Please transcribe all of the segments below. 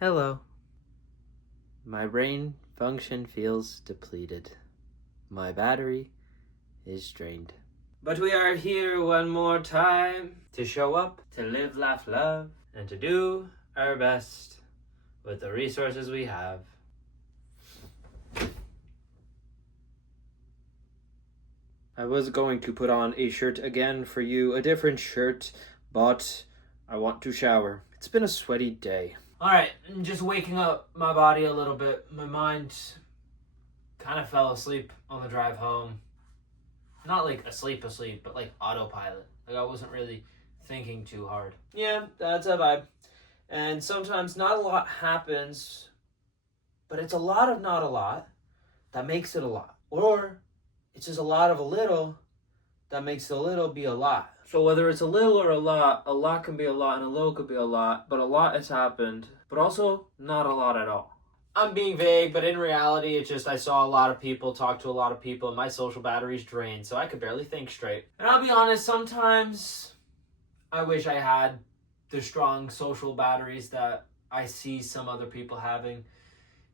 Hello. My brain function feels depleted. My battery is drained. But we are here one more time to show up, to live, laugh, love, and to do our best with the resources we have. I was going to put on a shirt again for you, a different shirt, but I want to shower. It's been a sweaty day. Alright, just waking up my body a little bit. My mind kind of fell asleep on the drive home. Not like asleep, but like autopilot. Like I wasn't really thinking too hard. Yeah, that's a vibe. And sometimes not a lot happens, but it's a lot of not a lot that makes it a lot. Or it's just a lot of a little that makes the little be a lot. So whether it's a little or a lot can be a lot and a little could be a lot, but a lot has happened, but also not a lot at all. I'm being vague, but in reality, it's just I saw a lot of people, talk to a lot of people, and my social battery's drained, so I could barely think straight. And I'll be honest, sometimes I wish I had the strong social batteries that I see some other people having.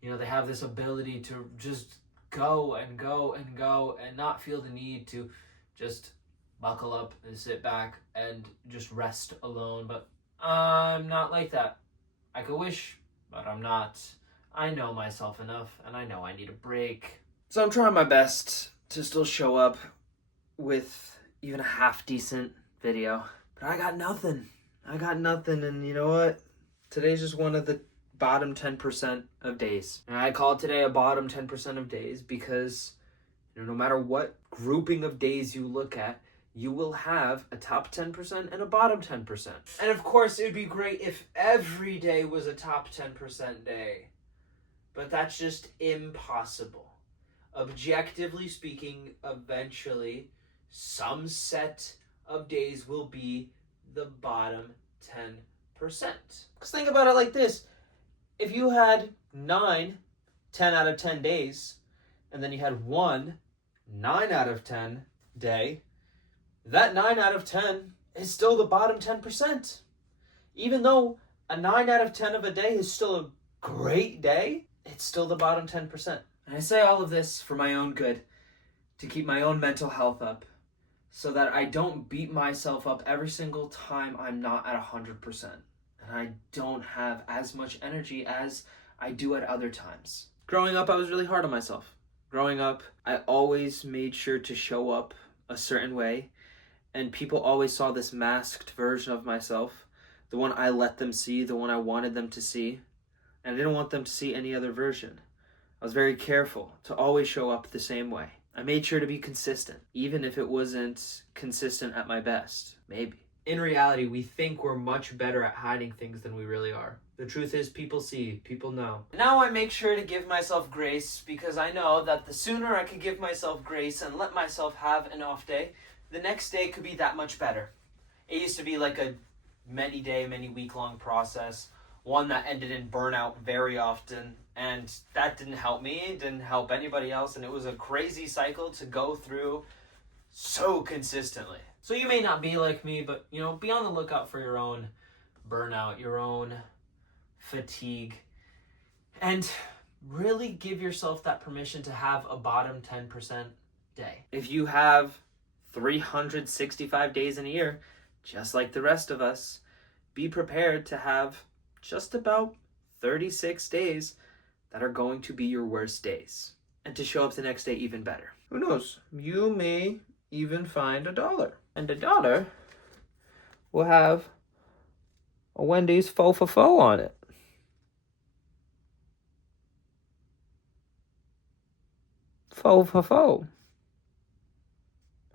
You know, they have this ability to just go and go and go and not feel the need to just buckle up and sit back and just rest alone. But I'm not like that. I could wish, but I'm not. I know myself enough, and I know I need a break. So I'm trying my best to still show up with even a half-decent video. But I got nothing, and you know what? Today's just one of the bottom 10% of days. And I call today a bottom 10% of days because no matter what grouping of days you look at, you will have a top 10% and a bottom 10%. And of course, it would be great if every day was a top 10% day. But that's just impossible. Objectively speaking, eventually, some set of days will be the bottom 10%. Because think about it like this. If you had 10 out of 10 days, and then you had 9 out of 10 day, that 9 out of 10 is still the bottom 10%. Even though a 9 out of 10 of a day is still a great day, it's still the bottom 10%. And I say all of this for my own good, to keep my own mental health up, so that I don't beat myself up every single time I'm not at 100%. And I don't have as much energy as I do at other times. Growing up, I was really hard on myself. Growing up, I always made sure to show up a certain way, and people always saw this masked version of myself, the one I let them see, the one I wanted them to see, and I didn't want them to see any other version. I was very careful to always show up the same way. I made sure to be consistent, even if it wasn't consistent at my best, maybe. In reality, we think we're much better at hiding things than we really are. The truth is, people see, people know. Now I make sure to give myself grace because I know that the sooner I could give myself grace and let myself have an off day, the next day could be that much better. It used to be like a many week long process, one that ended in burnout very often, and that didn't help me, it didn't help anybody else, and it was a crazy cycle to go through so consistently. So you may not be like me, but be on the lookout for your own burnout, your own fatigue, and really give yourself that permission to have a bottom 10% day. If you have 365 days in a year, just like the rest of us, be prepared to have just about 36 days that are going to be your worst days, and to show up the next day even better. Who knows? You may even find $1. And $1 will have a Wendy's faux for faux on it. Faux for faux.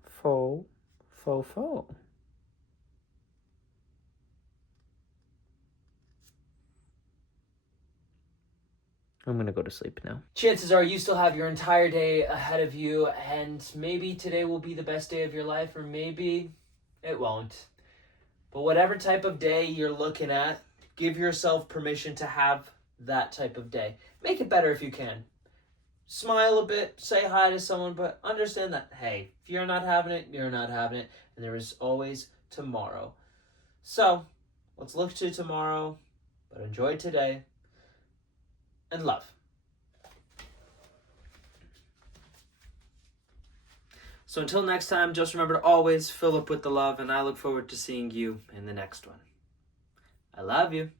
Faux for faux. I'm gonna go to sleep now. Chances are you still have your entire day ahead of you, and maybe today will be the best day of your life, or maybe it won't. But whatever type of day you're looking at, give yourself permission to have that type of day. Make it better if you can. Smile a bit, say hi to someone, but understand that, hey, if you're not having it, you're not having it, and there is always tomorrow. So, let's look to tomorrow, but enjoy today. and love. So until next time, just remember to always fill up with the love, and I look forward to seeing you in the next one. I love you.